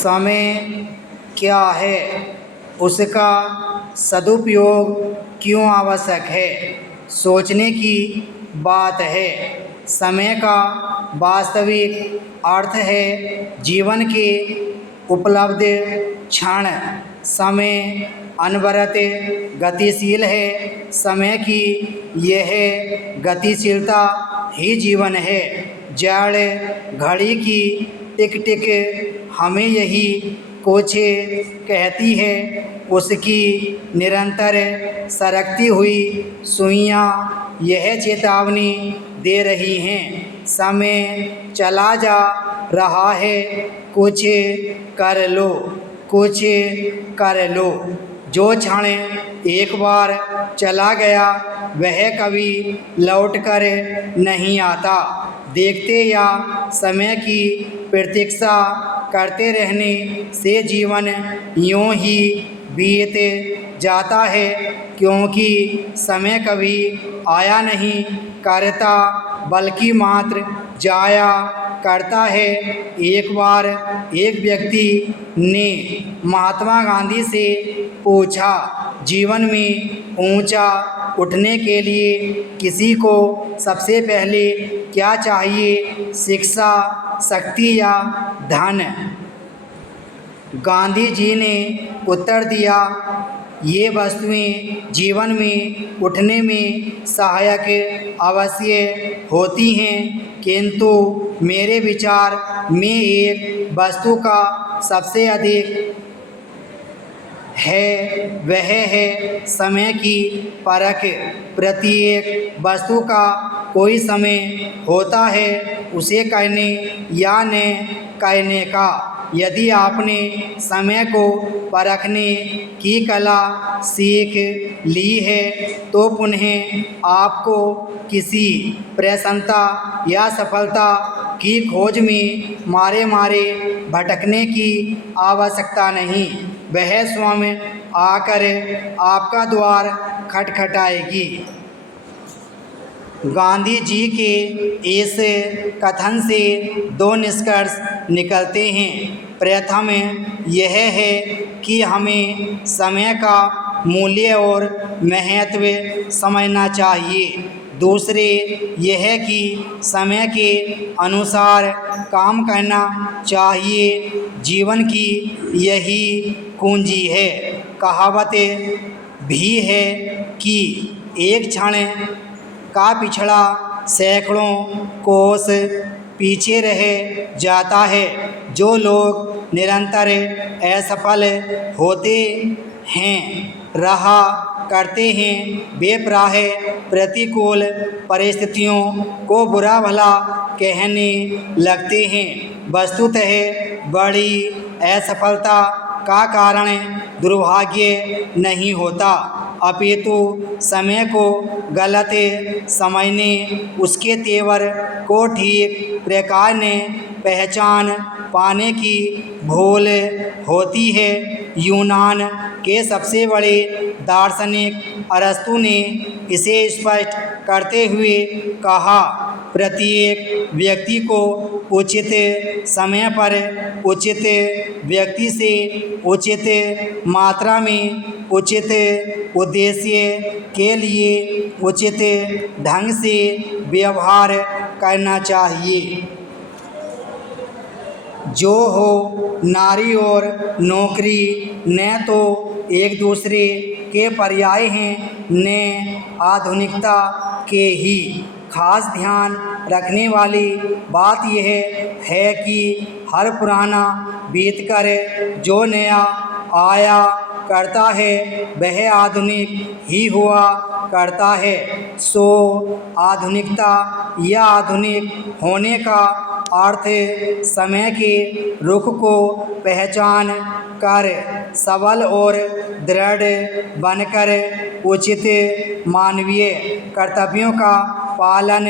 समय क्या है, उसका सदुपयोग क्यों आवश्यक है, सोचने की बात है। समय का वास्तविक अर्थ है जीवन के उपलब्ध क्षण। समय अनवरत गतिशील है। समय की यह गतिशीलता ही जीवन है। जड़ घड़ी की टिक टिक हमें यही कुछ कहती है। उसकी निरंतर सरकती हुई सुइयां यह चेतावनी दे रही हैं, समय चला जा रहा है, कुछ कर लो, कुछ कर लो। जो क्षण एक बार चला गया वह कभी लौट कर नहीं आता। देखते या समय की प्रतीक्षा करते रहने से जीवन यूं ही बीत जाता है, क्योंकि समय कभी आया नहीं करता बल्कि मात्र जाया करता है। एक बार एक व्यक्ति ने महात्मा गांधी से पूछा, जीवन में ऊंचा उठने के लिए किसी को सबसे पहले क्या चाहिए, शिक्षा, शक्ति या धन? गांधी जी ने उत्तर दिया, ये वस्तुएं जीवन में उठने में सहायक अवश्य होती हैं, किंतु मेरे विचार में एक वस्तु का सबसे अधिक है, वह है समय की परख। प्रत्येक वस्तु का कोई समय होता है उसे कहने या न कहने का। यदि आपने समय को परखने की कला सीख ली है तो पुनः आपको किसी प्रसन्नता या सफलता की खोज में मारे मारे भटकने की आवश्यकता नहीं। वह स्वयं आकर आपका द्वार खटखटाएगी। गांधी जी के इस कथन से दो निष्कर्ष निकलते हैं। प्रथम यह है कि हमें समय का मूल्य और महत्व समझना चाहिए। दूसरे यह कि समय के अनुसार काम करना चाहिए। जीवन की यही कुंजी है। कहावत भी है कि एक क्षण का पिछड़ा सैकड़ों कोस पीछे रह जाता है। जो लोग निरंतर असफल होते हैं, रहा करते हैं, वे प्राय प्रतिकूल परिस्थितियों को बुरा भला कहने लगते हैं। वस्तुतः बड़ी असफलता का कारण दुर्भाग्य नहीं होता, अपितु समय को गलत समझने, उसके तेवर को ठीक प्रकार ने पहचान पाने की भूल होती है। यूनान के सबसे बड़े दार्शनिक अरस्तु ने इसे स्पष्ट करते हुए कहा, प्रत्येक व्यक्ति को उचित समय पर उचित व्यक्ति से उचित मात्रा में उचित उद्देश्य के लिए उचित ढंग से व्यवहार करना चाहिए। जो हो नारी और नौकरी न तो एक दूसरे के पर्याय हैं, न आधुनिकता के ही। खास ध्यान रखने वाली बात यह है कि हर पुराना बीतकर जो नया आया करता है वह आधुनिक ही हुआ करता है। सो आधुनिकता या आधुनिक होने का अर्थ समय के रुख को पहचान कर सबल और दृढ़ बनकर उचित मानवीय कर्तव्यों का पालन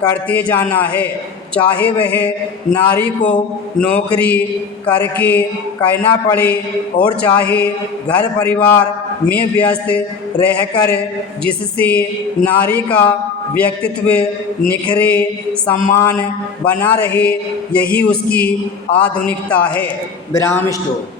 करते जाना है। चाहे वह नारी को नौकरी करके कहना पड़े और चाहे घर परिवार में व्यस्त रहकर, जिससे नारी का व्यक्तित्व निखरे, सम्मान बना रहे, यही उसकी आधुनिकता है। विराम स्टॉप।